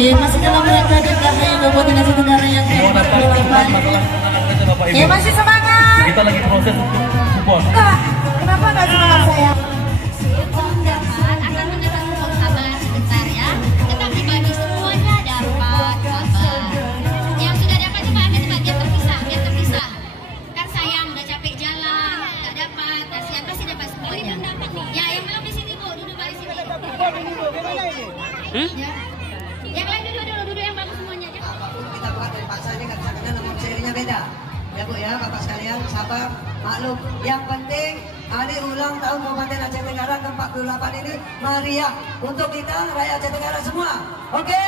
masih dalam rangka DKI Kabupaten Aceh Tenggara yang ke-48. Masih semangat. Kita lagi proses untuk support. Kenapa nggak semangat saya? Akan mendapat support kabar sebentar ya. Tetapi bagi semuanya dapat kabar. Yang sudah dapat coba Anda coba biar terpisah. Kan sayang udah capek jalan, nggak dapat. Kasihan pasti dapat semuanya. Ya yang belum di sini Bu, duduk di sini. Ya. Yang lain duduk yang bagus semuanya aja. Kita buat dari paksa ini nggak bisa karena nomor serinya beda. Ya Bu ya, Bapak sekalian, sabar, maklum. Yang penting hari ulang tahun Kabupaten Aceh Tenggara ke-48 ini meriah untuk kita rakyat Aceh Tenggara semua. Oke?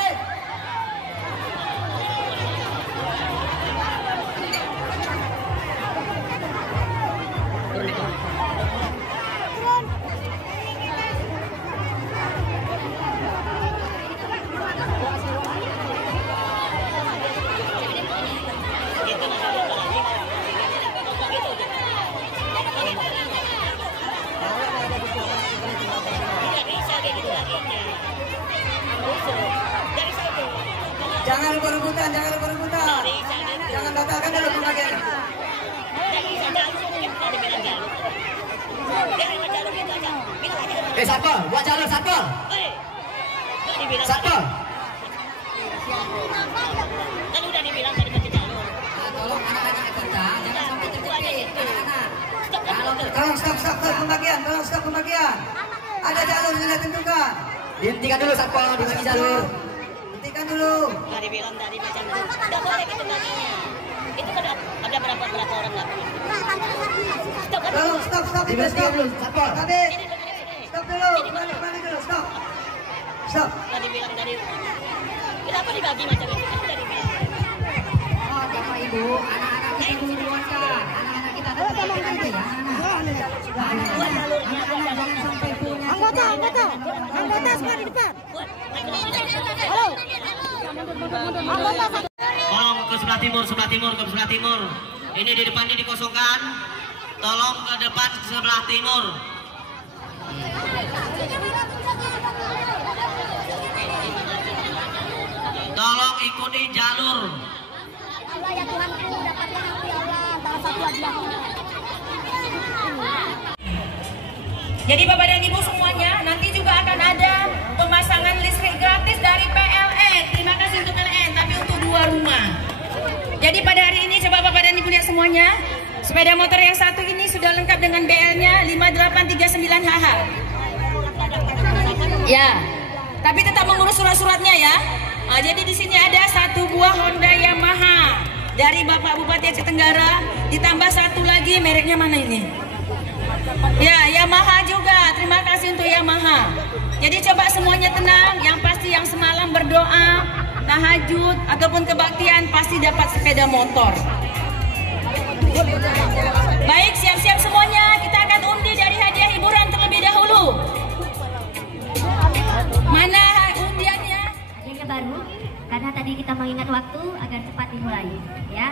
Jangan rebut-rebutan. Jangan batalkan dulu pembagiannya. Satpol, buat jalur Satpol. Satpol. Kan udah dibilang tadi pakai jalur. Tolong anak-anak kerja, jangan sampai terjepit. Tolong stop pembagian, Ada jalur sudah tentukan. Dihentikan dulu Satpol, dibagi jalur. Hentikan dulu. Nggak dibilang tadi macam itu. Nggak boleh gitu baginya. Itu kan ada berapa orang nggak boleh. Tolong stop. Dibagi dulu Satpol. Stop dulu. Kembali dulu. Stop. Nggak dibilang tadi. Kenapa dibagi macam itu? Kan udah dibilang. Oh, Bapak Ibu, anak-anak kita dulu duluan. Anak-anak kita tetap nanti ya. Anak-anak jangan sampai punya. Anggota semua di depan. Tolong ke sebelah timur. Ini di depan ini dikosongkan. Tolong ke depan sebelah timur. Tolong ikuti jalur. Allah ya Tuhanku, dapatnya aku ya Allah. Salah satu adalah. Jadi Bapak dan Ibu semuanya, nanti juga akan ada pemasangan listrik gratis dari PLN. Terima kasih untuk PLN, tapi untuk 2 rumah. Jadi pada hari ini coba Bapak dan Ibu lihat semuanya. Sepeda motor yang satu ini sudah lengkap dengan BL-nya 5839HH. Ya, tapi tetap mengurus surat-suratnya ya. Nah, jadi di sini ada 1 buah Honda Yamaha dari Bapak Bupati Aceh Tenggara, ditambah 1 lagi, mereknya mana ini? Ya, Yamaha juga. Terima kasih untuk Yamaha. Jadi coba semuanya tenang. Yang pasti yang semalam berdoa, tahajud ataupun kebaktian pasti dapat sepeda motor. Baik, siap-siap semuanya. Kita akan undi dari hadiah hiburan terlebih dahulu. Mana undiannya? Hadiahnya baru, karena tadi kita mengingat waktu agar cepat dimulai, ya.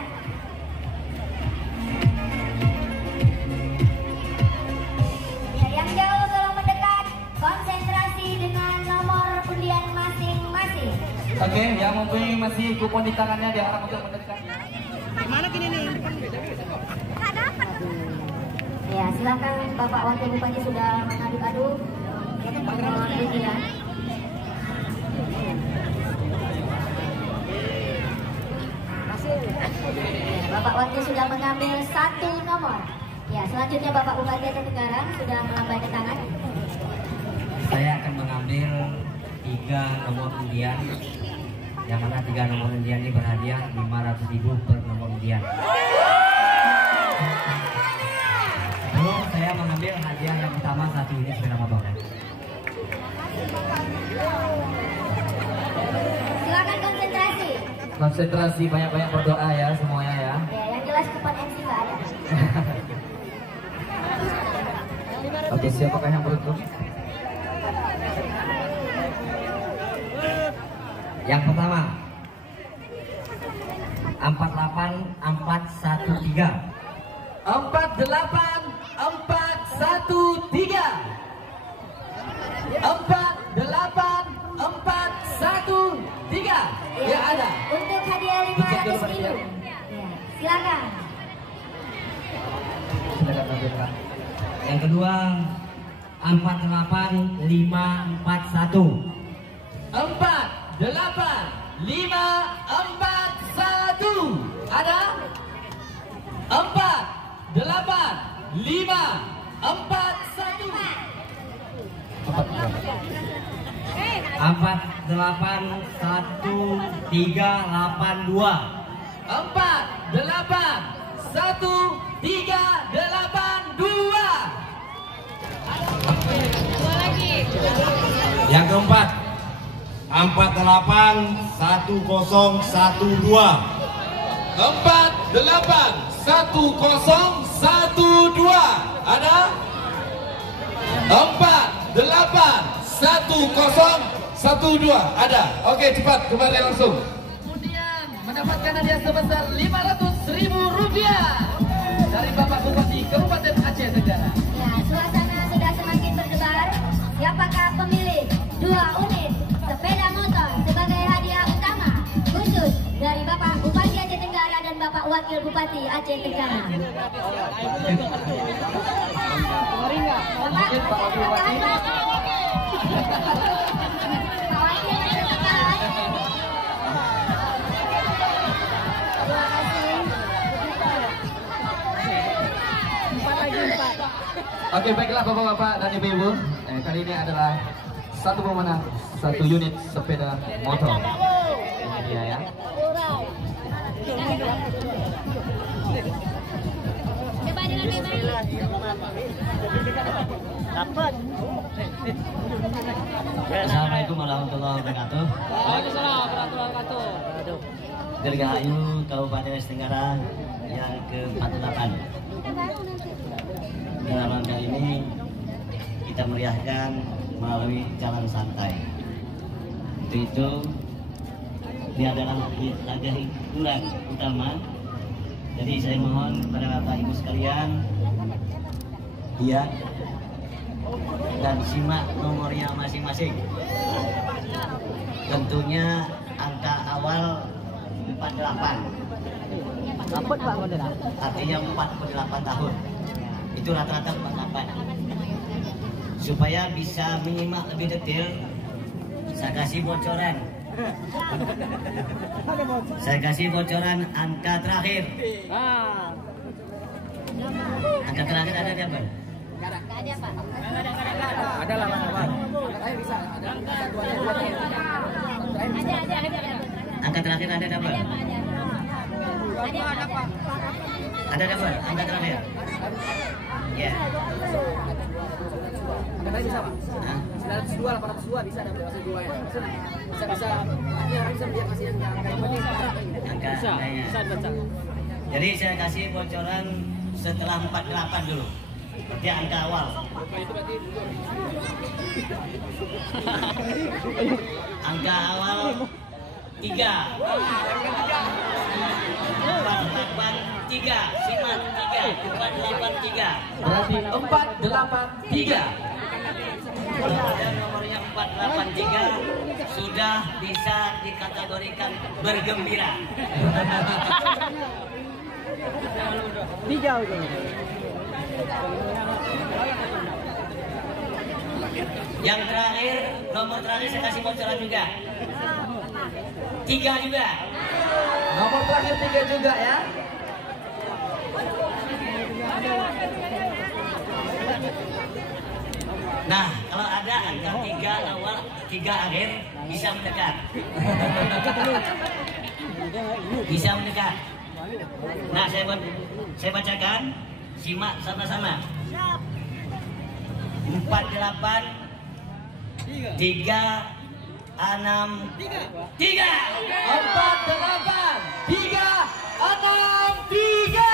Yang jauh tolong mendekat, konsentrasi dengan nomor undian masing-masing. Oke, yang mempunyai masih kupon di tangannya diharap untuk mendekat. Mana gini nih? Ya, silakan Bapak Wakil Bupati sudah mengaduk-aduk nomor undian. Bapak Wakil sudah mengambil 1 nomor. Ya, selanjutnya Bapak Bupati Aceh Tenggara sudah melambaikan tangan. Saya akan mengambil 3 nomor undian. Yang mana 3 nomor undian ini berhadiah 500.000 per nomor undian. Lalu saya mengambil hadiah yang pertama 1 unit sepeda motor. Silakan konsentrasi. Konsentrasi, banyak-banyak berdoa ya semuanya ya. Ya, yang jelas kupon MC nggak ada. Oke, siapakah yang beruntung? Yang pertama 48413. 48413. 48413. 500.000. Ya, silakan. Yang kedua 48541. 48541. Ada? 48541. 4811382. 4811382. Yang keempat 4811012. 4811012. Ada? 4811012. Ada? Oke, cepat kembali langsung. Kemudian mendapatkan hadiah sebesar Rp500.000 dari Bapak Bupati Kabupaten Aceh Tenggara. Ya, suasana sudah semakin berdebar. Siapakah pemilik 2 unit sepeda motor sebagai hadiah utama khusus dari Bapak Bupati Aceh Tenggara dan Bapak Wakil Bupati Aceh Tenggara? Bapak, Pak Wakil Bupati. Pak Wakil silakan. Terima kasih. Oke, baiklah Bapak-bapak dan Ibu-ibu. Kali ini adalah satu pemenang 1 unit sepeda motor. Ini dia ya. Coba dengan bebas. Assalamualaikum warahmatullahi wabarakatuh. Waalaikumsalam warahmatullahi wabarakatuh. Dirgahayu Kabupaten Aceh Tenggara yang ke-48. Dalam kali ini kita meriahkan melalui jalan santai. Itu ini adalah laga hiburan utama. Jadi saya mohon kepada Bapak Ibu sekalian, ya, dan simak nomornya masing-masing. Tentunya angka awal 48. Artinya 48 tahun. Itu rata-rata 48. Supaya bisa menyimak lebih detail, saya kasih bocoran. Saya kasih bocoran angka terakhir. Angka terakhir ada di apa? Nggak ada, Pak. Ada lah, Pak. Ada. Angka terakhir ada di apa? Ada di apa? Angka terakhir. Ya. Katanya bisa, Pak. Hah? 902, 802 bisa dapat masih 2 ya. Bisa. Ini orang bisa lihat masih yang angka yang penting. Angkanya. Jadi saya kasih bocoran setelah 48 dulu. Dia angka awal. Angka awal 3. 483. Simak 3. 483. Berarti 483. Kalau ada nomornya 483 sudah bisa dikategorikan bergembira. Yang terakhir, nomor terakhir saya kasih bocoran juga. 3 juga. Nomor terakhir 3 juga ya. Nah, kalau ada angka 3 awal, 3 akhir, bisa mendekat. Bisa mendekat. Nah, saya bacakan, simak sama-sama. 48 3 6 3. 48 3 6 3.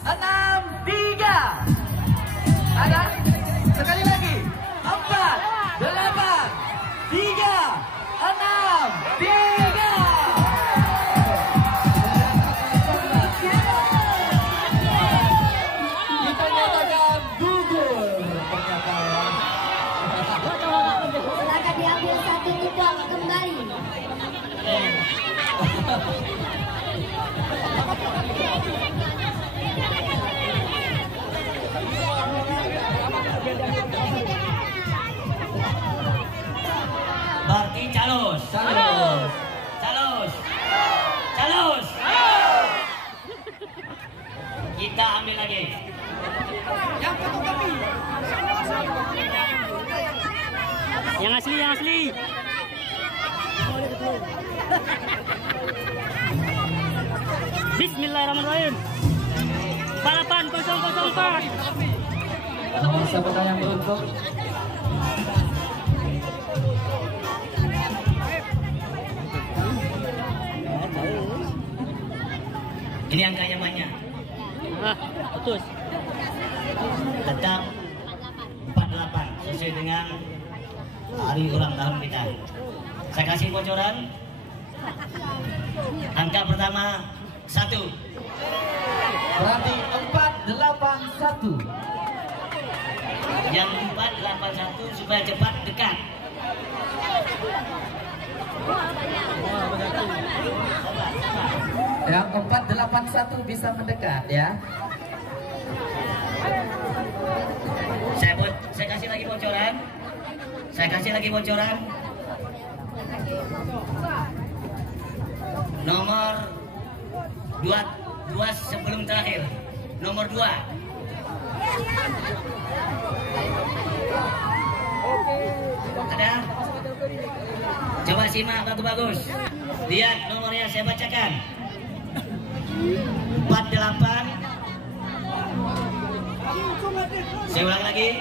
483 ada sekali lagi 483 kita nyatakan gugur pernyataan. Silakan diambil Salus. Salus. Salus. Salus. Kita ambil lagi. Yang fotokopi. Yang asli, yang asli. Bismillahirrahmanirrahim. Balapan 004. Siapa yang beruntung? Ini angkanya banyak. Putus. Tetap 48 sesuai dengan hari ulang tahun kita. Saya kasih bocoran. Angka pertama 1. Berarti 481. Yang 481 supaya cepat dekat. Yang 481 bisa mendekat ya. Saya kasih lagi bocoran. Saya kasih lagi bocoran. Nomor 2 sebelum terakhir. Nomor 2. Ada? Coba simak bagus-bagus. Lihat nomornya saya bacakan. 48. Saya ulang lagi.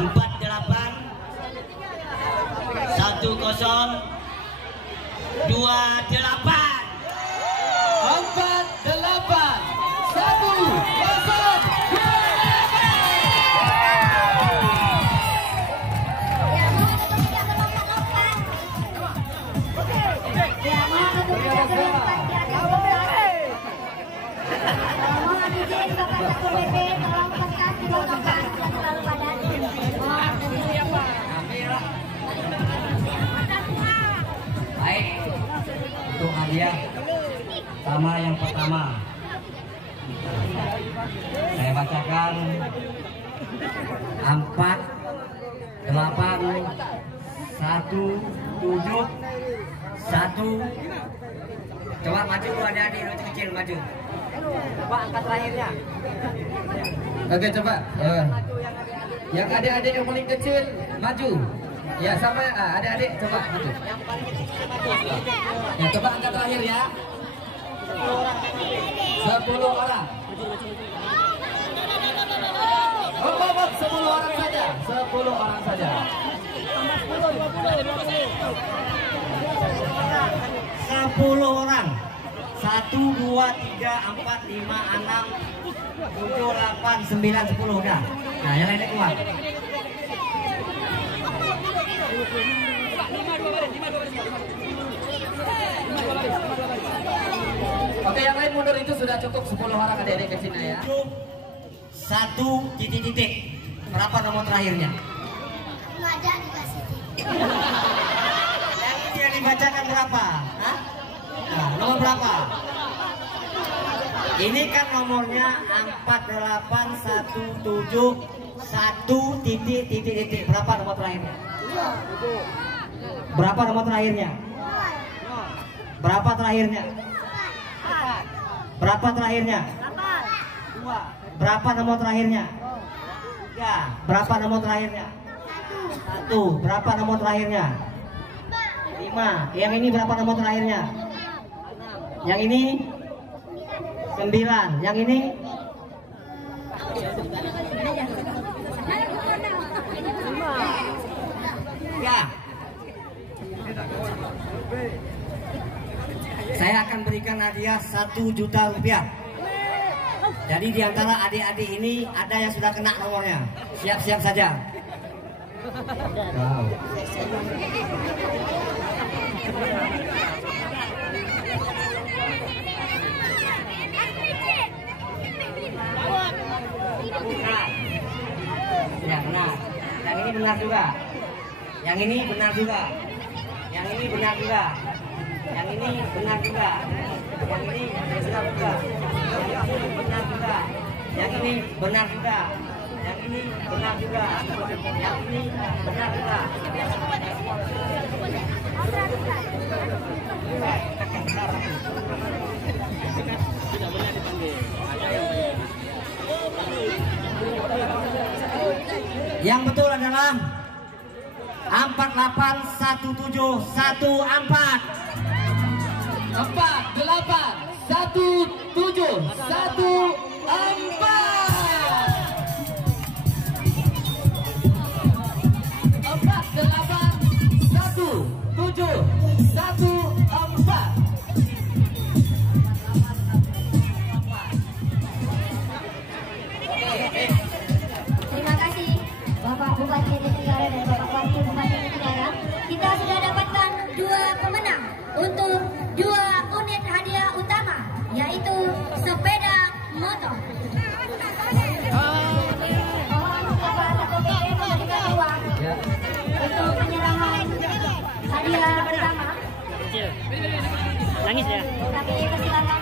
48 1028. 448. Baik, untuk hadiah sama yang pertama saya bacakan 48171. Coba maju lu, adik-adik lu kecil maju. Coba angkat terakhirnya. Oke coba. Yang adik-adik yang paling kecil maju. Ya sama adik-adik coba maju. Ya coba angkat terakhir ya. 10 orang. Oh, 10 orang saja. 10 orang saja. 10 orang. 1, 2, 3, 4, 5, 6, 7, 8, 9, 10 udah. Nah yang lainnya keluar. Oke yang lain mundur, itu sudah cukup 10 orang adik-adik ke sini ya. 1 titik-titik. Berapa nomor terakhirnya? Nggak ada dikasih. Yang ini yang dibacakan berapa? Hah? Nah, nomor berapa? Ini kan nomornya 48171 titik-titik. Berapa nomor terakhirnya? Berapa nomor terakhirnya? Berapa terakhirnya? Berapa terakhirnya? 2. Berapa nomor terakhirnya? 3. Berapa nomor terakhirnya? 1. Berapa nomor terakhirnya? 5. Yang ini berapa nomor terakhirnya? Yang ini 9. Yang ini ya. Saya akan berikan hadiah 1 juta rupiah. Jadi di antara adik-adik ini ada yang sudah kena nomornya. Siap-siap saja. Wow. Ya benar. Yang ini benar juga. Yang ini benar juga. Yang ini benar juga. Yang ini benar juga. Yang ini benar juga. Yang ini benar juga. Yang ini benar juga. Yang ini benar juga. Yang ini benar juga. Yang betul adalah 481714. 481714. Terima kasih Bapak Bupati Aceh Tenggara dan Bapak Wakil Bupati Aceh Tenggara. Kita sudah dapatkan 2 pemenang untuk 2 unit hadiah utama, yaitu sepeda motor. Mohon Bapak Satu PP memberikan uang untuk penyerahan hadiah pertama. Nangis ya. Tapi persilakan.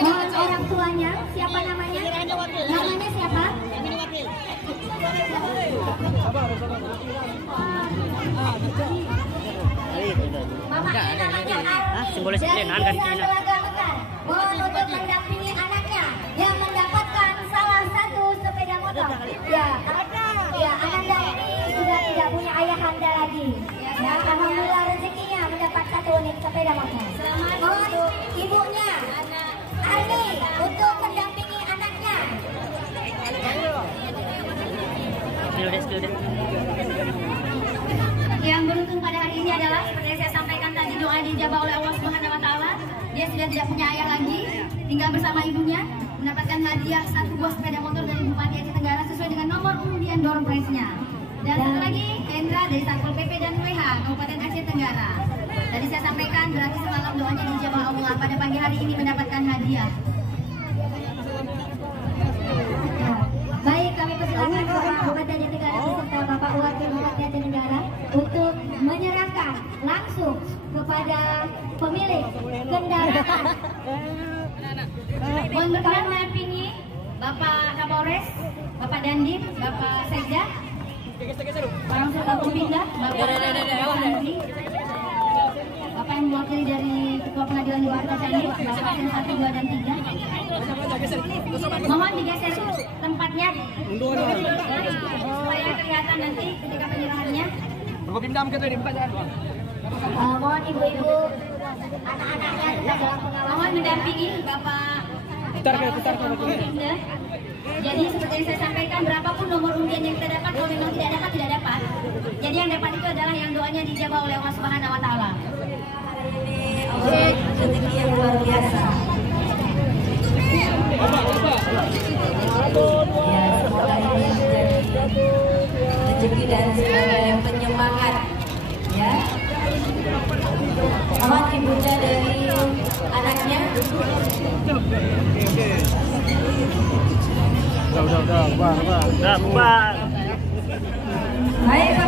Mohon orang tuanya, siapa namanya? Namanya siapa? Mamanya namanya Armi simbolis dari pilihan kan Desa Cina. Telaga Mekar. Mohon untuk mendampingi anaknya yang mendapatkan salah satu sepeda motor. Ya, Ananda ini sudah tidak punya ayahanda lagi. Ya, alhamdulillah rezekinya mendapat 1 unit sepeda motor. Mohon ibunya Armi untuk mendampingi anaknya. Yang beruntung pada hari ini adalah seperti yang saya sampaikan tadi, doa dijabah oleh Allah Subhanahu wa taala. Dia sudah tidak punya ayah lagi, tinggal bersama ibunya, mendapatkan hadiah 1 buah sepeda motor dari Bupati Aceh Tenggara sesuai dengan nomor undian door prize-nya. Dan satu lagi Hendra dari Satpol PP dan WH Kabupaten Aceh Tenggara. Tadi saya sampaikan berarti semalam doanya dijabah Allah, pada pagi hari ini mendapatkan hadiah. Baik, kami persilakan Bapak Bupati Aceh Tenggara beserta Bapak Wakil Bupati Aceh Tenggara untuk menyerahkan langsung kepada pemilik kendaraan. Mohon berkenan mendampingi Bapak Kapolres, Bapak Dandim, Bapak Sekda, Orang Serta Pindah, Bapak Santri, Bapak yang mewakili dari Ketua Pengadilan Negeri Kota Candi, Bapak yang 1, 2, dan 3. Mohon digeser tempatnya supaya kelihatan nanti ketika penyerahannya. Mohon ibu-ibu, anak-anaknya tetap dalam pengawasan. Mohon mendampingi Bapak Pindah. Jadi seperti yang saya sampaikan, berapapun nomor undian yang kita dapat, kalau memang tidak dapat, tidak dapat. Jadi yang dapat itu adalah yang doanya dijabah oleh Allah Subhanahu wa taala. Rezeki yang luar biasa. Ya, semoga ini menjadi rezeki dan sebagai penyemangat, ya. Mohon ibunya dari anaknya. Udah, bubar. Baik,